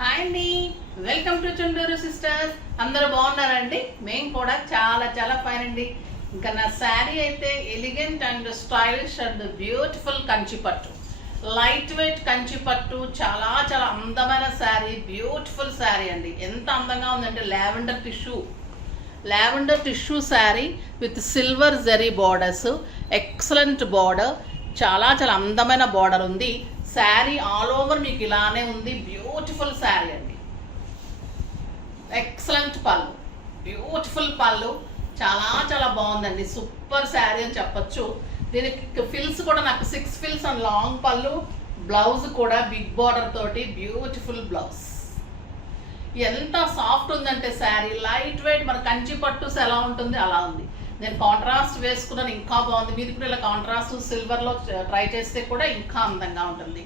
Hi అండి, welcome to Chunduru sisters. అందరూ బాగున్నారండి? మేము కూడా చాలా చాలా ఫైన్ అండి. ఇంకా నా శారీ అయితే elegant and stylish and beautiful కంచిపట్టు, లైట్ వెయిట్ కంచిపట్టు, చాలా చాలా అందమైన శారీ, బ్యూటిఫుల్ శారీ అండి. ఎంత అందంగా ఉందంటే lavender tissue sari with silver zari borders, excellent border, చాలా చాలా అందమైన బార్డర్ ఉంది. శారీ ఆల్ ఓవర్ మీకు ఇలానే ఉంది. బ్యూటిఫుల్ శారీ అండి, ఎక్సలెంట్ పళ్ళు, బ్యూటిఫుల్ పళ్ళు, చాలా చాలా బాగుందండి. సూపర్ శారీ అని చెప్పొచ్చు. దీనికి ఫిల్స్ కూడా నాకు 6 ఫిల్స్ అండ్ లాంగ్ పళ్ళు, బ్లౌజ్ కూడా బిగ్ బార్డర్ తోటి బ్యూటిఫుల్ బ్లౌజ్. ఎంత సాఫ్ట్ ఉందంటే శారీ, లైట్ వెయిట్. మన కంచి పట్టుస్ ఎలా ఉంటుంది అలా ఉంది. నేను కాంట్రాస్ట్ వేసుకున్నాను, ఇంకా బాగుంది. మీరు కూడా ఇలా కాంట్రాస్ట్ సిల్వర్లో ట్రై చేస్తే కూడా ఇంకా అందంగా ఉంటుంది.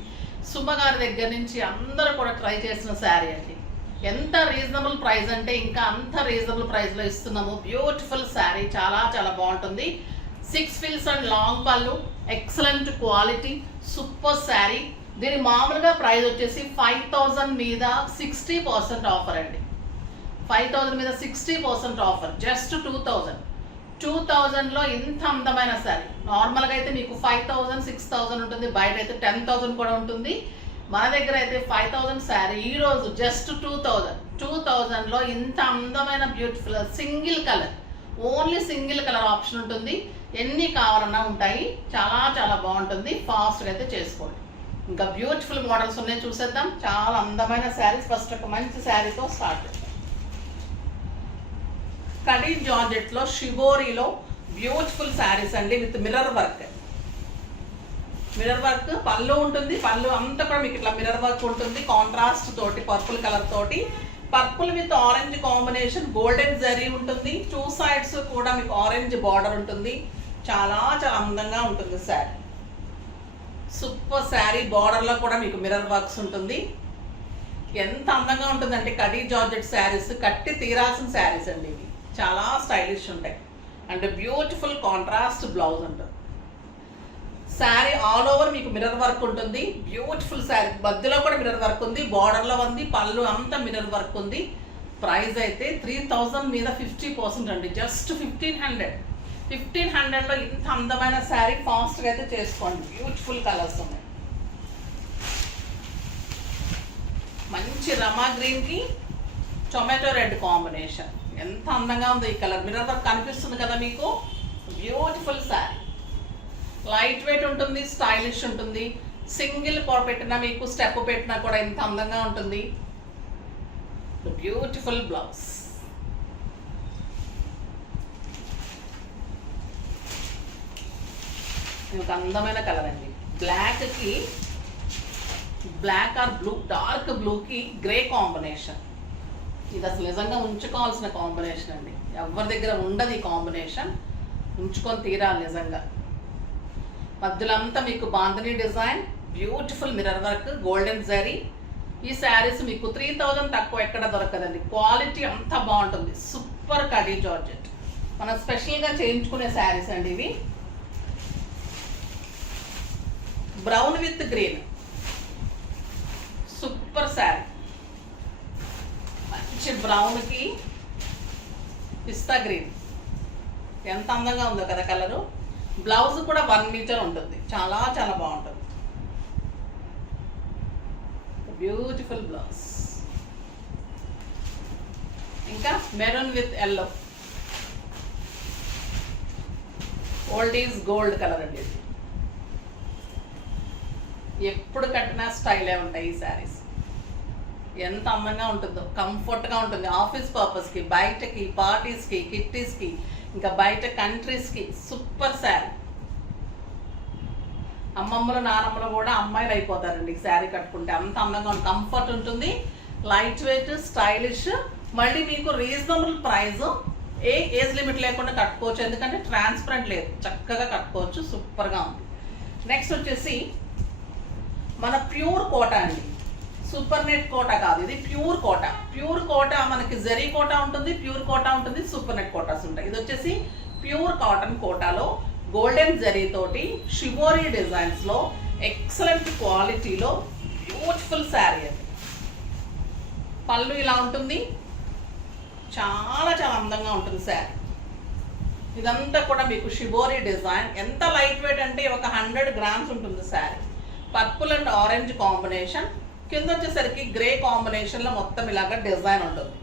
శుభ గారి దగ్గర నుంచి అందరూ కూడా ట్రై చేసిన శారీ అండి. ఎంత రీజనబుల్ ప్రైస్ అంటే ఇంకా అంత రీజనబుల్ ప్రైస్లో ఇస్తున్నాము. బ్యూటిఫుల్ శారీ, చాలా చాలా బాగుంటుంది. 6 ఫిల్స్ అండ్ లాంగ్ పళ్ళు, ఎక్సలెంట్ క్వాలిటీ, సూపర్ శారీ. దీని మామూలుగా ప్రైస్ వచ్చేసి 5000 మీద 60% ఆఫర్ అండి. 5000 మీద 60% ఆఫర్, జస్ట్ 2000లో ఇంత అందమైన శారీ. నార్మల్గా అయితే మీకు 5000, 6000 ఉంటుంది, బయట అయితే 10,000 కూడా ఉంటుంది. మన దగ్గర అయితే 5000 శారీ ఈరోజు జస్ట్ 2000లో ఇంత అందమైన beautiful single colour, only single colour option ఉంటుంది. ఎన్ని కావాలన్నా ఉంటాయి. చాలా చాలా బాగుంటుంది. ఫాస్ట్గా అయితే చేసుకోండి. ఇంకా బ్యూటిఫుల్ మోడల్స్ ఉన్నాయి, చూసేద్దాం. చాలా అందమైన శారీస్. ఫస్ట్ ఒక మంచి శారీతో స్టార్ట్ చేద్దాం. కడీ జార్జెట్లో షిబోరీలో బ్యూటిఫుల్ శారీస్ అండి, విత్ మిర్రర్ వర్క్. పళ్ళు ఉంటుంది. పళ్ళు అంతా కూడా మీకు ఇట్లా మిర్రర్ వర్క్ ఉంటుంది. కాంట్రాస్ట్ తోటి పర్పుల్ కలర్ తోటి, purple with orange combination, golden zari ఉంటుంది. 2 సైడ్స్ కూడా మీకు ఆరెంజ్ బార్డర్ ఉంటుంది. చాలా చాలా అందంగా ఉంటుంది శారీ. సూపర్ శారీ. బార్డర్లో కూడా మీకు మిర్రర్ వర్క్స్ ఉంటుంది. ఎంత అందంగా ఉంటుందంటే కడీ జార్జెట్ శారీస్ కట్టి తీరాల్సిన శారీస్ అండి ఇవి. చాలా స్టైలిష్ ఉంటాయి అండ్ బ్యూటిఫుల్ కాంట్రాస్ట్ బ్లౌజ్ ఉంటుంది. శారీ ఆల్ ఓవర్ మీకు మిర్రర్ వర్క్ ఉంటుంది. బ్యూటిఫుల్ శారీ, మధ్యలో కూడా మిర్రర్ వర్క్ ఉంది, బార్డర్లో ఉంది, పళ్ళు అంతా మిర్రర్ వర్క్ ఉంది. ప్రైస్ అయితే 3000 మీద 50% అండి, జస్ట్ 1500లో ఇంత అందమైన శారీ. ఫాస్ట్గా అయితే చేసుకోండి. బ్యూటిఫుల్ కలర్స్ ఉన్నాయి. మంచి రమా గ్రీన్కి టొమాటో రెడ్ కాంబినేషన్. ఎంత అందంగా ఉంది ఈ కలర్. మిర్రర్ వర్క్ కనిపిస్తుంది కదా మీకు. బ్యూటిఫుల్ శారీ, లైట్ వెయిట్ ఉంటుంది, స్టైలిష్ ఉంటుంది. సింగిల్ పెట్టినా మీకు స్టెప్ పెట్టినా కూడా ఎంత అందంగా ఉంటుంది. Beautiful blouse. ఒక అందమైన కలర్ అండి. బ్లాక్ ఆర్ బ్లూ, డార్క్ బ్లూకి గ్రే కాంబినేషన్. ఇది అసలు నిజంగా ఉంచుకోవాల్సిన కాంబినేషన్ అండి. ఎవరి దగ్గర ఉండదు ఈ కాంబినేషన్, ఉంచుకొని తీరాలి నిజంగా. మధ్యలో అంతా మీకు bandhani design, beautiful mirror work, golden zari. ఈ శారీస్ మీకు 3000 తక్కువ ఎక్కడ దొరకదండి. క్వాలిటీ అంతా బాగుంటుంది. సూపర్ కడీ జార్జెట్, మనం స్పెషల్గా చేయించుకునే శారీస్ అండి ఇవి. Brown with green, super sari. మంచి బ్రౌన్కి పిస్తా గ్రీన్, ఎంత అందంగా ఉందో కదా కలరు. బ్లౌజ్ కూడా 1 మీటర్ ఉంటుంది. చాలా చాలా బాగుంటుంది. Beautiful blouse. ఇంకా maroon with yellow, old is gold colour అండి. ఎప్పుడు కట్టినా స్టైలే ఉంటాయి ఈ శారీస్. ఎంత అందంగా ఉంటుందో, కంఫర్ట్గా ఉంటుంది. ఆఫీస్ పర్పస్కి, బయటకి, పార్టీస్కి, కిట్టీస్కి, ఇంకా బయట కంట్రీస్కి సూపర్ శారీ. అమ్మమ్మలు నానమ్మలు కూడా అమ్మాయిలు అయిపోతారండి ఈ శారీ కట్టుకుంటే. అంత అందంగా ఉంటుంది, కంఫర్ట్ ఉంటుంది, లైట్ వెయిట్, స్టైలిష్. మళ్ళీ మీకు రీజనబుల్ ప్రైస్, ఏజ్ లిమిట్ లేకుండా కట్టుకోవచ్చు. ఎందుకంటే ట్రాన్స్పరెంట్ లేదు, చక్కగా కట్టుకోవచ్చు. సూపర్గా ఉంది. నెక్స్ట్ వచ్చేసి మన ప్యూర్ కోటా అండి. సూపర్ నెట్ కోటా కాదు, ఇది ప్యూర్ కోటా. ప్యూర్ కోటా మనకి జరీ కోటా ఉంటుంది, ప్యూర్ కోటా ఉంటుంది, సూపర్ నెట్ కోటాస్ ఉంటాయి. ఇది వచ్చేసి ప్యూర్ కాటన్ కోటాలో గోల్డెన్ జరీ తోటి షిబోరీ డిజైన్స్లో ఎక్సలెంట్ క్వాలిటీలో బ్యూటిఫుల్ శారీ అది. పళ్ళు ఇలా ఉంటుంది, చాలా చాలా అందంగా ఉంటుంది శారీ. ఇదంతా కూడా మీకు షిబోరి డిజైన్. ఎంత లైట్ వెయిట్ అంటే ఒక 100 గ్రామ్స్ ఉంటుంది sari. Purple and orange combination, కింద వచ్చేసరికి గ్రే కాంబినేషన్లో మొత్తం ఇలాగ డిజైన్ ఉంటుంది.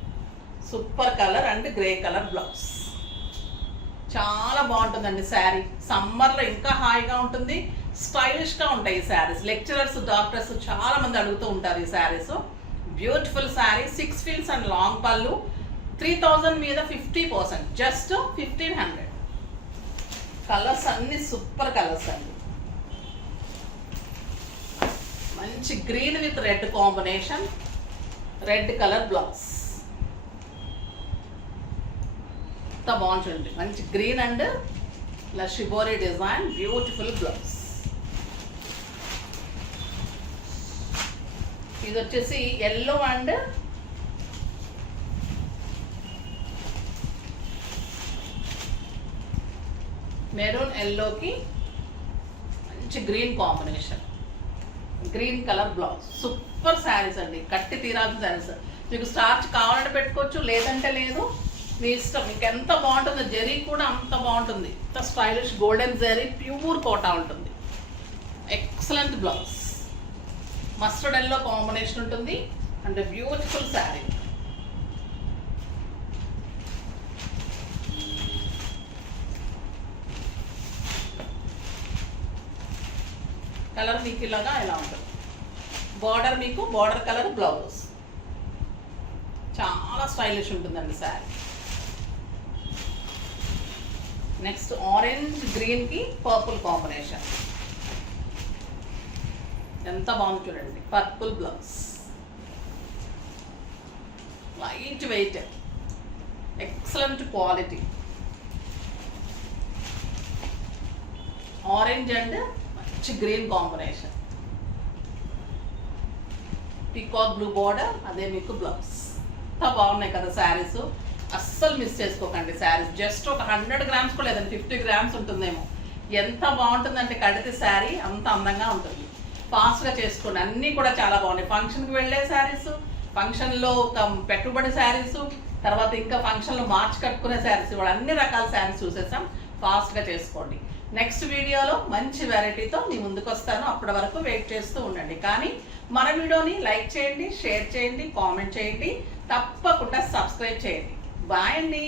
Super colour and grey colour blouse. చాలా బాగుంటుందండి శారీ. సమ్మర్లో ఇంకా హాయిగా ఉంటుంది, స్టైలిష్గా ఉంటాయి ఈ శారీస్. లెక్చరర్స్, డాక్టర్స్ చాలా మంది అడుగుతూ ఉంటారు ఈ saris. Beautiful sari, 6 feels and long పళ్ళు. 3000 మీద 50%, జస్ట్ 1500. కలర్స్ అన్ని సూపర్ కలర్స్ అండి. మంచి green with red combination, red colour blouse. ఎంత బాగుంటుంది, మంచి గ్రీన్ అండ్ ఇలా షిబోరి డిజైన్, బ్యూటిఫుల్ బ్లౌజ్. ఇది వచ్చేసి ఎల్లో అండ్ మెరూన్ ఎల్లోకి మంచి green combination, green colour blouse. Super saris అండి, కట్టి తీరాల్సిన శారీస్. మీకు స్టార్చ్ కావాలంటే పెట్టుకోవచ్చు, లేదంటే లేదు, మీ ఇష్టం. మీకు ఎంత బాగుంటుందో, జరీ కూడా అంత బాగుంటుంది. అంత స్టైలిష్ గోల్డెన్ జరీ, ప్యూర్ కోటా ఉంటుంది. Excellent blouse, mustard yellow combination ఉంటుంది అండ్ బ్యూటిఫుల్ శారీ. కలర్ మీకు ఇలాగా ఇలా ఉంటుంది. బార్డర్ మీకు బార్డర్ కలర్ బ్లౌజ్. చాలా స్టైలిష్ ఉంటుందండి శారీ. నెక్స్ట్ ఆరెంజ్ గ్రీన్కి పర్పుల్ కాంబినేషన్, ఎంత బాగుంది చూడండి. Purple blouse, light weight, excellent quality. Orange and మంచి green combination, peacock blue border, అదే మీకు బ్లౌజ్. ఎంత బాగున్నాయి కదా శారీస్. అస్సలు మిస్ చేసుకోకండి శారీస్. జస్ట్ ఒక 100 గ్రామ్స్ కూడా లేదండి, 50 గ్రామ్స్ ఉంటుందేమో. ఎంత బాగుంటుందంటే కడితే శారీ అంత అందంగా ఉంటుంది. ఫాస్ట్గా చేసుకోండి. అన్నీ కూడా చాలా బాగున్నాయి. ఫంక్షన్కి వెళ్ళే శారీస్, ఫంక్షన్లో పెట్టుబడి శారీస్, తర్వాత ఇంకా ఫంక్షన్లో మార్చి కట్టుకునే శారీస్, ఇవాళ అన్ని రకాల శారీస్ చూసేసాం. ఫాస్ట్గా చేసుకోండి. నెక్స్ట్ వీడియోలో మంచి వెరైటీతో మీ ముందుకు వస్తాను. అప్పటి వరకు వెయిట్ చేస్తూ ఉండండి. కానీ మన వీడియోని లైక్ చేయండి, షేర్ చేయండి, కామెంట్ చేయండి, తప్పకుండా సబ్స్క్రైబ్ చేయండి. బాయ్ అండి.